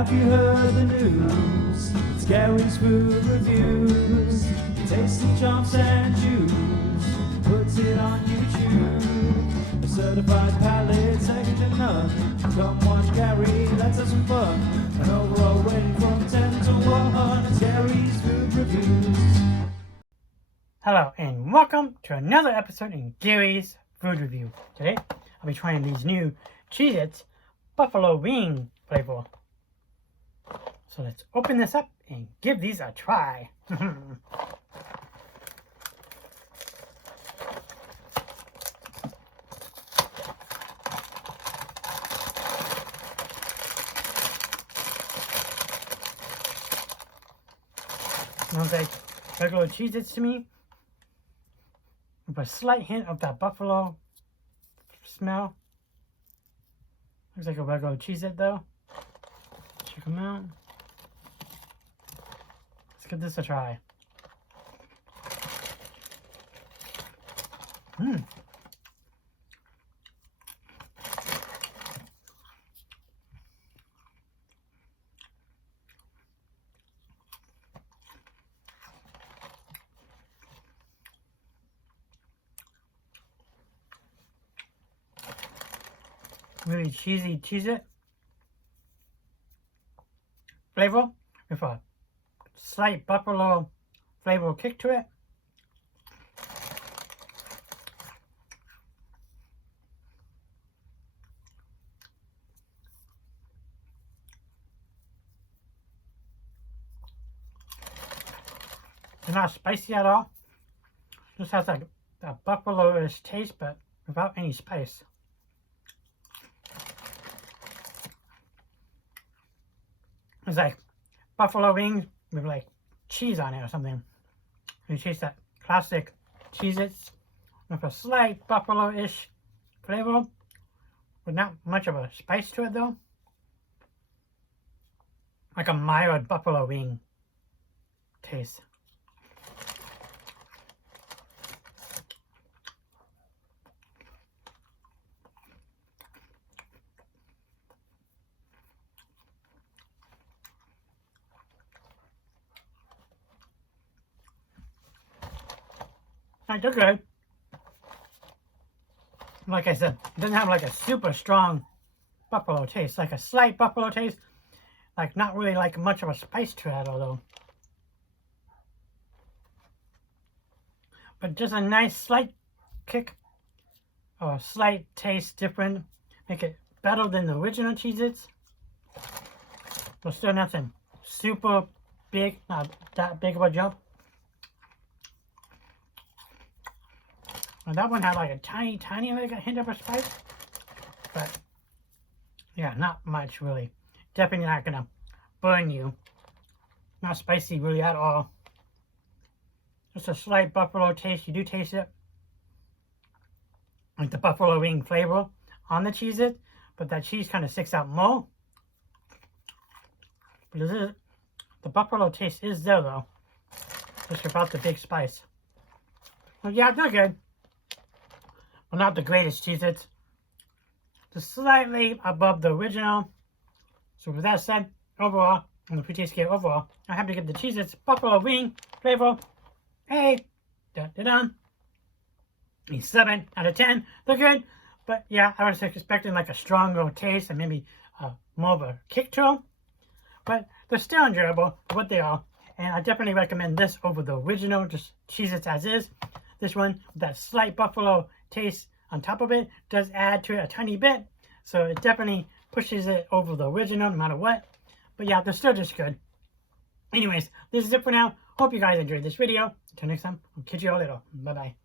Have you heard the news? It's Gary's Food Reviews. Tasting chomps and juice. Puts it on YouTube. A certified palate, second to none. Come watch Gary, let's have some fun. An overall rating from 10 to 1. It's Gary's Food Reviews. Hello and welcome to another episode in Gary's Food Review. Today, I'll be trying these new Cheez-It buffalo wing flavor. So let's open this up and give these a try. Smells like regular Cheez-Its to me, with a slight hint of that buffalo smell. Looks like a regular Cheez-It though. Check them out. Let's give this a try. Really cheesy Cheez-It flavor with a slight buffalo flavor kick to it. It's not spicy at all. Just has like a buffalo-ish taste, but without any spice. It's like buffalo wings with like cheese on it or something. You taste that classic Cheez-Its with a slight buffalo-ish flavor, with not much of a spice to it though. Like a mild buffalo wing taste. Like, they're good. Like I said, it doesn't have like a super strong buffalo taste. Like a slight buffalo taste. Like not really like much of a spice to it although. But just a nice slight kick. Or a slight taste different. Make it better than the original Cheez-Its. But still nothing super big. Not that big of a jump. Well, that one had like a tiny like a hint of a spice, but yeah, not much really. Definitely not gonna burn you. Not spicy really at all. Just a slight buffalo taste. You do taste it, like the buffalo wing flavor on the Cheez-It, but that cheese kind of sticks out more. But the buffalo taste is there though, just without the big spice. Well, yeah, they're good. Well, not the greatest Cheez-Its. Just slightly above the original. So with that said, overall, on the pre-taste scale overall, I have to give the Cheez-Its buffalo wing flavor a 7 out of 10. They're good, but yeah, I was expecting like a stronger taste and maybe more of a kick to them. But they're still enjoyable for what they are. And I definitely recommend this over the original, just Cheez-Its as is. This one, with that slight buffalo taste on top of it, does add to it a tiny bit. So it definitely pushes it over the original no matter what. But yeah, they're still just good. Anyways, this is it for now. Hope you guys enjoyed this video. Until next time, I'll catch you all later. Bye-bye.